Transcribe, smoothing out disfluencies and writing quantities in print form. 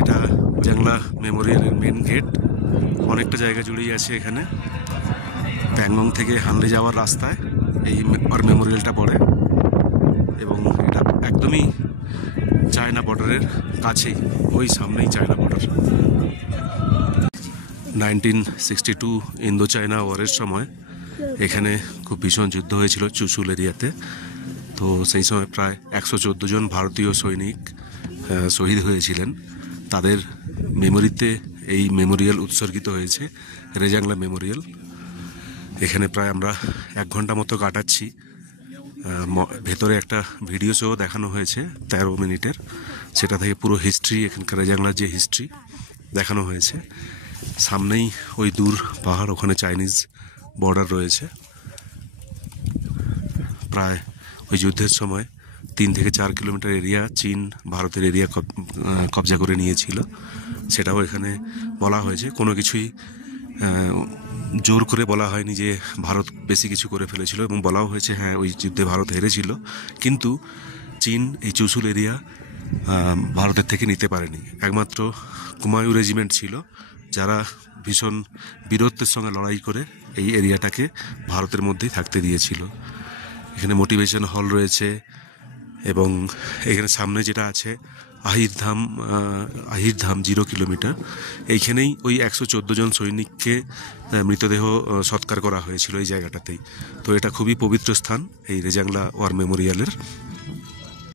এটা জাংলা মেমোরিয়ালের main gate. অনেকটা জায়গা জুড়েই আছে এখানে। প্যাংগং থেকে হানলে যাওয়ার রাস্তায় এই ওয়ার মেমোরিয়ালটা পড়ে এবং এটা একদমই চায়না বর্ডারের কাছেই, ওই সামনেই চায়না বর্ডার। 1962 ইন্দো চায়না ওয়ারের সময় এখানে খুব ভীষণ যুদ্ধ হয়েছিল চুশুল এরিয়াতে। তো সেই সময় প্রায় 114 জন ভারতীয় সৈনিক শহীদ হয়েছিলেন। তাদের মেমোরিতে এই মেমোরিয়াল উৎসর্গিত হয়েছে, রেজাংলা মেমোরিয়াল। এখানে প্রায় আমরা 1 ঘন্টা মতো কাটাচ্ছি। ভেতরে একটা ভিডিও শো দেখানো হয়েছে 13 মিনিটের, সেটা থেকে পুরো হিস্ট্রি, এখানকার রেজাংলার যে হিস্ট্রি দেখানো হয়েছে। সামনেই ওই দূর পাহাড়, ওখানে চাইনিজ বর্ডার রয়েছে। প্রায় ওই যুদ্ধের সময় 3 থেকে 4 কিলোমিটার এরিয়া চীন ভারতের এরিয়া কবজা করে নিয়েছিল, সেটাও এখানে বলা হয়েছে। কোনো কিছুই জোর করে বলা হয়নি যে ভারত বেশি কিছু করে ফেলেছিল, এবং বলাও হয়েছে হ্যাঁ ওই যুদ্ধে ভারত হেরেছিল, কিন্তু চীন এই চুশুল এরিয়া ভারতের থেকে নিতে পারেনি। একমাত্র কুমায়ু রেজিমেন্ট ছিল যারা ভীষণ বীরত্বের সঙ্গে লড়াই করে এই এরিয়াটাকে ভারতের মধ্যেই থাকতে দিয়েছিল। এখানে মোটিভেশন হল রয়েছে, এবং এখানে সামনে যেটা আছে আহিরধাম 0 কিলোমিটার, এইখানেই ওই 114 জন সৈনিককে মৃতদেহ সৎকার করা হয়েছিল এই জায়গাটাতেই। তো এটা খুবই পবিত্র স্থান এই রেজাংলা ওয়ার মেমোরিয়ালের।